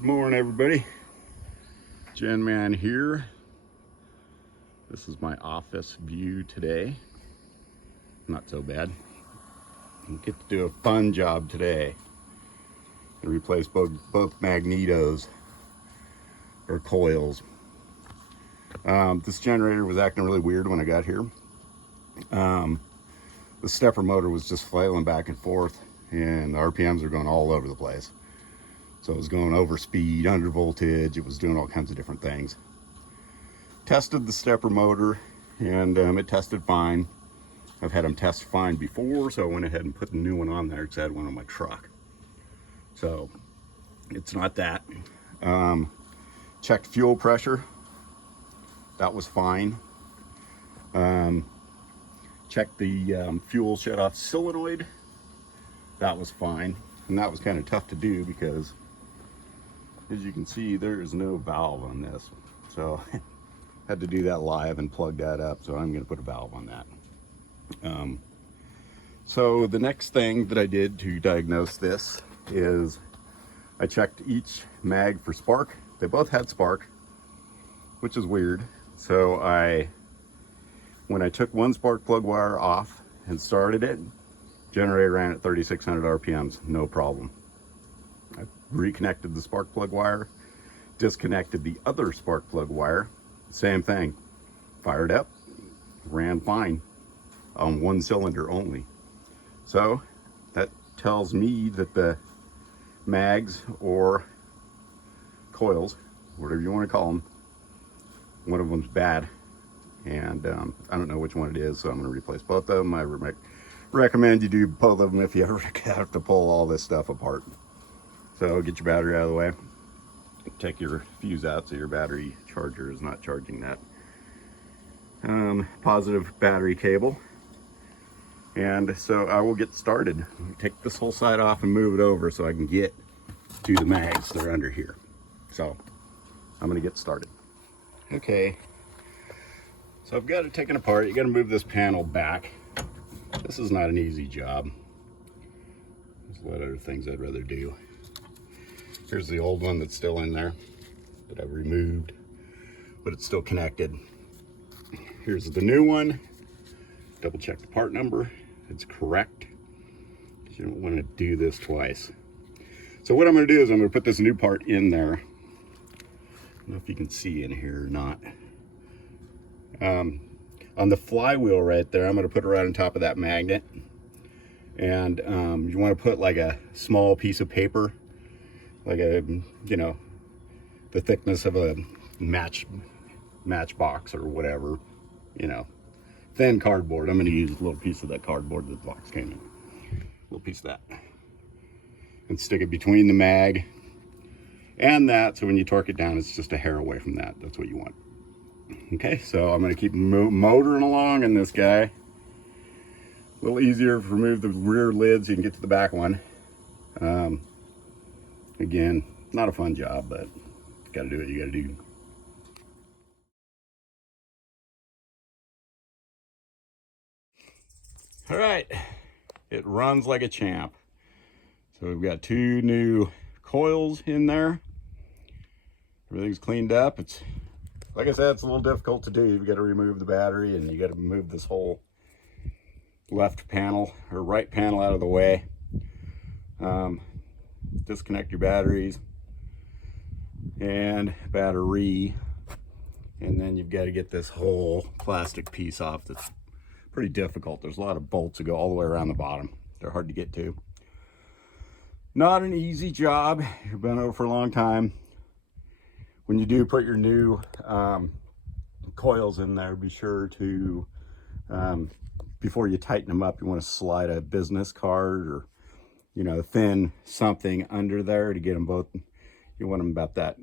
Good morning, everybody. Gen Man here. This is my office view today. Not so bad. I get to do a fun job today and replace both magnetos or coils. This generator was acting really weird when I got here. The stepper motor was just flailing back and forth, and the RPMs are going all over the place. So it was going over speed, under voltage, it was doing all kinds of different things. Tested the stepper motor, and it tested fine. I've had them test fine before, so I went ahead and put the new one on there because I had one on my truck. So it's not that. Checked fuel pressure. That was fine. Checked the fuel shut-off solenoid. That was fine. And that was kind of tough to do because, as you can see, there is no valve on this. So had to do that live and plug that up. So I'm going to put a valve on that. So the next thing that I did to diagnose this is I checked each mag for spark. They both had spark, which is weird. So when I took one spark plug wire off and started it, generator ran at 3,600 RPMs, no problem. I reconnected the spark plug wire, disconnected the other spark plug wire, same thing. Fired up, ran fine on one cylinder only. So that tells me that the mags or coils, whatever you want to call them, one of them's bad. And I don't know which one it is, so I'm going to replace both of them. I recommend you do both of them if you ever have to pull all this stuff apart. So get your battery out of the way. Take your fuse out so your battery charger is not charging that positive battery cable. And so I will get started. Take this whole side off and move it over so I can get to the mags that are under here. So I'm going to get started. Okay. So I've got it taken apart. You got to move this panel back. This is not an easy job. There's a lot of other things I'd rather do. Here's the old one that's still in there that I've removed, but it's still connected. Here's the new one. Double check the part number. It's correct. You don't want to do this twice. So what I'm going to do is I'm going to put this new part in there. I don't know if you can see in here or not. On the flywheel right there, I'm going to put it right on top of that magnet. And you want to put like a small piece of paper, like a, you know, the thickness of a matchbox or whatever, you know, thin cardboard. I'm going to use a little piece of that cardboard that the box came in. A little piece of that. And stick it between the mag and that, so when you torque it down, it's just a hair away from that. That's what you want. Okay, so I'm going to keep motoring along in this guy. A little easier to remove the rear lid so you can get to the back one. Again, not a fun job, but you got to do what you got to do. All right, it runs like a champ. So we've got two new coils in there. Everything's cleaned up. It's, like I said, it's a little difficult to do. You've got to remove the battery and you got to move this whole left panel or right panel out of the way. Disconnect your batteries and battery. And then you've got to get this whole plastic piece off. That's pretty difficult. There's a lot of bolts that go all the way around the bottom. They're hard to get to. Not an easy job. You've been over for a long time. When you do put your new coils in there, be sure to, before you tighten them up, you want to slide a business card or, you know, thin something under there to get them both. You want them about that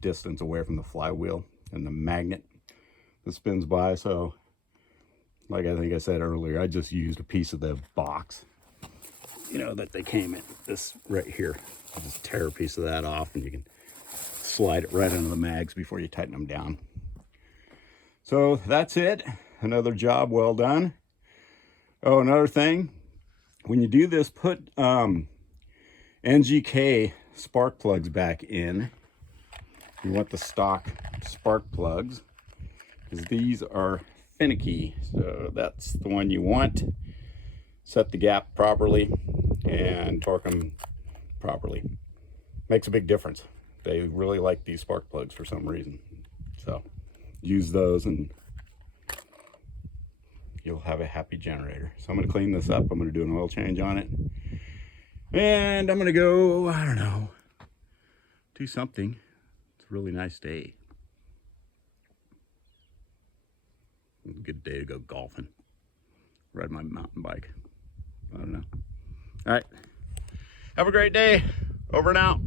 distance away from the flywheel and the magnet that spins by. So, like I think I said earlier, I just used a piece of the box, you know, that they came in. This right here. I'll just tear a piece of that off and you can slide it right into the mags before you tighten them down. So that's it. Another job well done. Oh, another thing, when you do this, put NGK spark plugs back in. You want the stock spark plugs, because these are finicky. So that's the one you want. Set the gap properly and torque them properly. Makes a big difference. They really like these spark plugs for some reason. So use those and you'll have a happy generator. So I'm going to clean this up. I'm going to do an oil change on it. And I'm going to go, I don't know, do something. It's a really nice day. A good day to go golfing. Ride my mountain bike. I don't know. All right. Have a great day. Over and out.